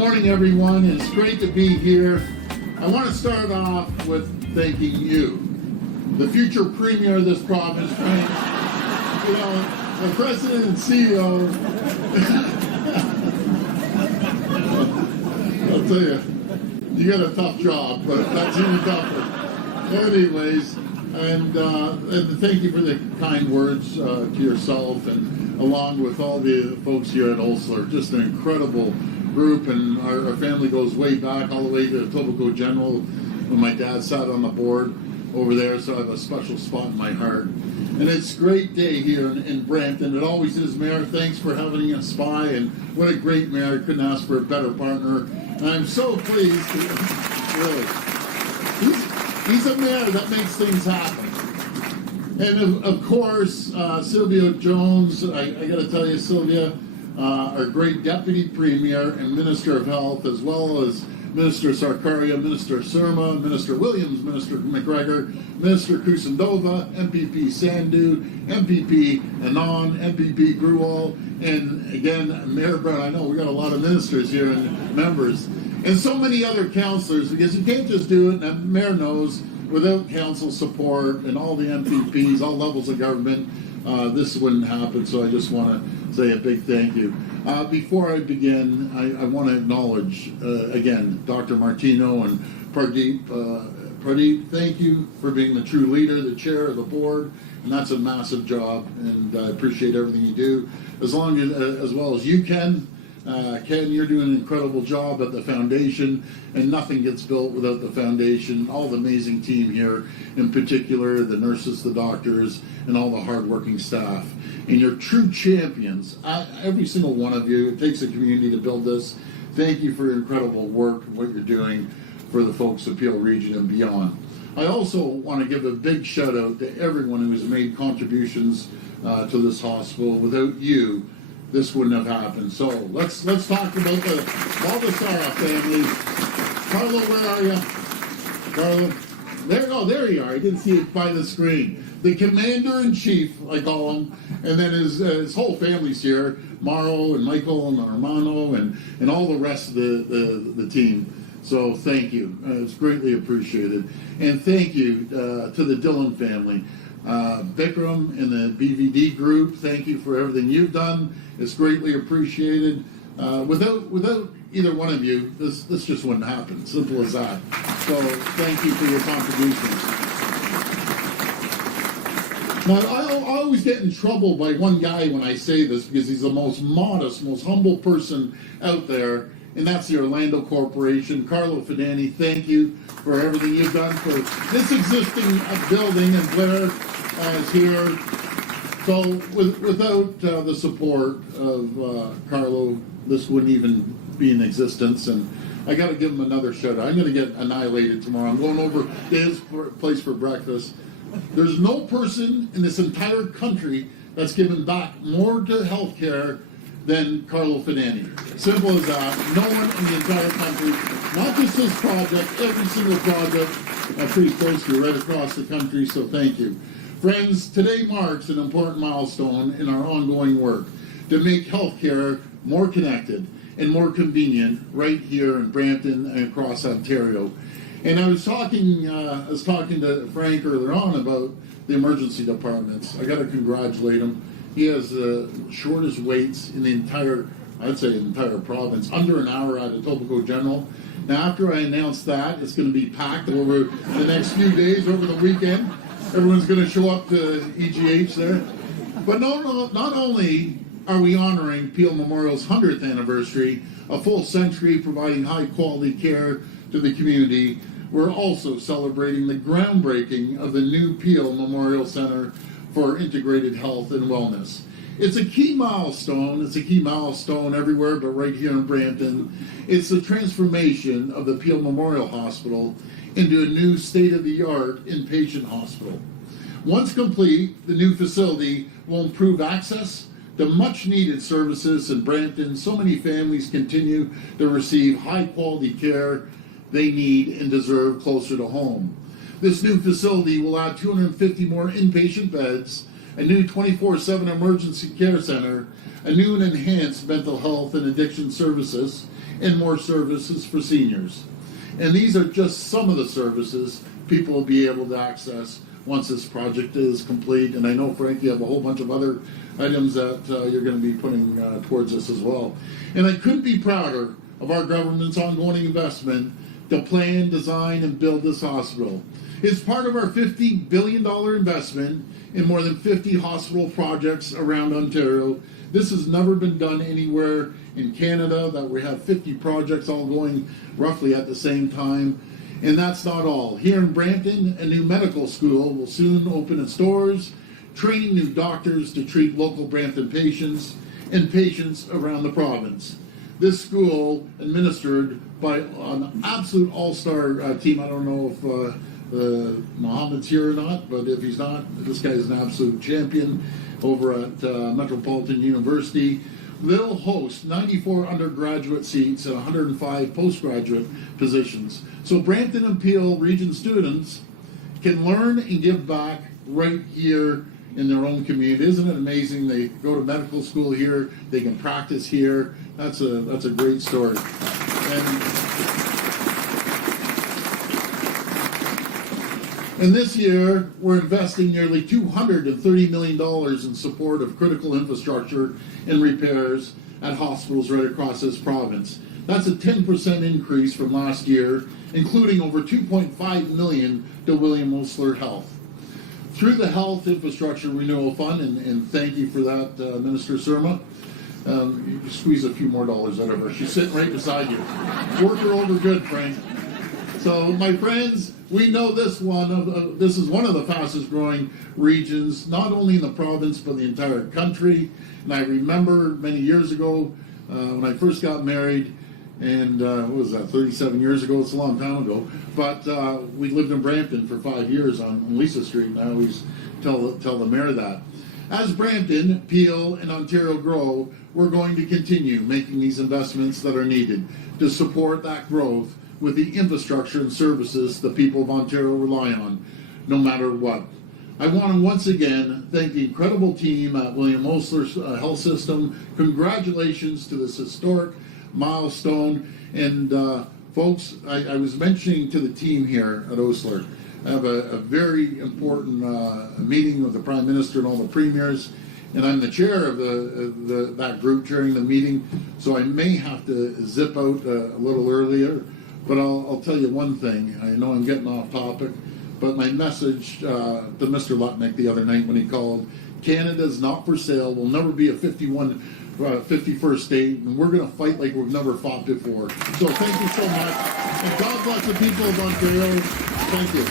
morning, everyone. It's great to be here. I want to start off with thanking you, the future premier of this province, Frank. You know, the president and CEO. I'll tell you, you got a tough job, but that's even tougher. Anyways, and thank you for the kind words to yourself, and along with all the folks here at Ulster. Just an incredible group, and our family goes way back, all the way to Etobicoke General, when my dad sat on the board over there, so I have a special spot in my heart. And it's a great day here in Brampton. It always is, Mayor. Thanks for having us by, and what a great mayor. I couldn't ask for a better partner. And I'm so pleased to, really. He's a mayor that makes things happen. And of course, Sylvia Jones, I got to tell you, Sylvia, our great Deputy Premier and Minister of Health, as well as Minister Sarkaria, Minister Surma, Minister Williams, Minister McGregor, Minister Kusindova, MPP Sandhu, MPP Anand, MPP Gruwal, and again, Mayor Brown. I know we got a lot of ministers here and members, and so many other councillors, because you can't just do it, and the Mayor knows, without council support and all the MPPs, all levels of government, this wouldn't happen. So I just want to say a big thank you. Before I begin, I want to acknowledge again Dr. Martino and Pradeep. Pradeep, thank you for being the true leader, the chair of the board, and that's a massive job. And I appreciate everything you do, as well as you, Ken. Ken, you're doing an incredible job at the foundation, and nothing gets built without the foundation. All the amazing team here, in particular the nurses, the doctors, and all the hardworking staff. And you're true champions, every single one of you. It takes a community to build this. Thank you for your incredible work and what you're doing for the folks of Peel Region and beyond. I also want to give a big shout out to everyone who has made contributions to this hospital. Without you, this wouldn't have happened. So let's talk about the Baldessara family. Carlo, where are you? Carlo? There you are. I didn't see it by the screen. The commander-in-chief, I call him, and then his whole family's here. Mauro and Michael and Armando and all the rest of the team. So thank you. It's greatly appreciated. And thank you to the Dillon family. Bikram and the BVD group, thank you for everything you've done. It's greatly appreciated. Without either one of you, this just wouldn't happen. Simple as that. So thank you for your contributions. Now, I always get in trouble by one guy when I say this, because he's the most modest, most humble person out there, and that's the Orlando Corporation. Carlo Fidani, thank you for everything you've done for this existing building, and Blair is here. So without the support of Carlo, this wouldn't even be in existence, and I got to give him another shout out. I'm going to get annihilated tomorrow. I'm going over to his place for breakfast. There's no person in this entire country that's given back more to healthcare than Carlo Fidani. Simple as that. No one in the entire country, not just this project, every single project, pretty close to right across the country, so thank you. Friends, today marks an important milestone in our ongoing work to make healthcare more connected and more convenient right here in Brampton and across Ontario. And I was talking to Frank earlier on about the emergency departments. I got to congratulate him. He has the shortest waits in the entire province, under an hour at Etobicoke General. Now, after I announce that, it's going to be packed over the next few days, over the weekend. Everyone's going to show up to EGH there. But not only are we honoring Peel Memorial's 100th anniversary, a full century providing high-quality care to the community, we're also celebrating the groundbreaking of the new Peel Memorial Centre for Integrated Health and Wellness. It's a key milestone. It's a key milestone everywhere, but right here in Brampton, it's the transformation of the Peel Memorial Hospital into a new state-of-the-art inpatient hospital. Once complete, the new facility will improve access to much-needed services in Brampton. So many families continue to receive high-quality care they need and deserve closer to home. This new facility will add 250 more inpatient beds, a new 24/7 emergency care center, a new and enhanced mental health and addiction services, and more services for seniors. And these are just some of the services people will be able to access once this project is complete. And I know, Frank, you have a whole bunch of other items that you're going to be putting towards this as well. And I couldn't be prouder of our government's ongoing investment to plan, design, and build this hospital. It's part of our $50 billion investment in more than 50 hospital projects around Ontario. This has never been done anywhere in Canada, that we have 50 projects all going roughly at the same time. And that's not all. Here in Brampton, a new medical school will soon open its doors, training new doctors to treat local Brampton patients and patients around the province. This school, administered by an absolute all-star team. I don't know if Mohammed's here or not, but if he's not, this guy is an absolute champion over at Metropolitan University. They'll host 94 undergraduate seats and 105 postgraduate positions. So Brampton and Peel region students can learn and give back right here in their own community. Isn't it amazing? They go to medical school here, they can practice here. That's a great story. And this year, we're investing nearly $230 million in support of critical infrastructure and repairs at hospitals right across this province. That's a 10% increase from last year, including over $2.5 million to William Osler Health. Through the Health Infrastructure Renewal Fund, and thank you for that, Minister Surma, you squeeze a few more dollars out of her. She's sitting right beside you. Work her over good, Frank. So, my friends, we know this is one of the fastest growing regions, not only in the province, but the entire country. And I remember many years ago, when I first got married, and what was that, 37 years ago? It's a long time ago. But we lived in Brampton for 5 years on Lisa Street, and I always tell the mayor that. As Brampton, Peel, and Ontario grow, we're going to continue making these investments that are needed to support that growth with the infrastructure and services the people of Ontario rely on, no matter what. I want to once again thank the incredible team at William Osler Health System. Congratulations to this historic milestone. And folks, I was mentioning to the team here at Osler, I have a very important meeting with the Prime Minister and all the premiers, and I'm the chair of that group chairing the meeting, so I may have to zip out a little earlier. But I'll tell you one thing. I know I'm getting off topic, but my message to Mr. Lutnick the other night when he called, Canada's not for sale. We'll never be a 51st state, and we're going to fight like we've never fought before. So thank you so much. And God bless the people of Ontario. Thank you.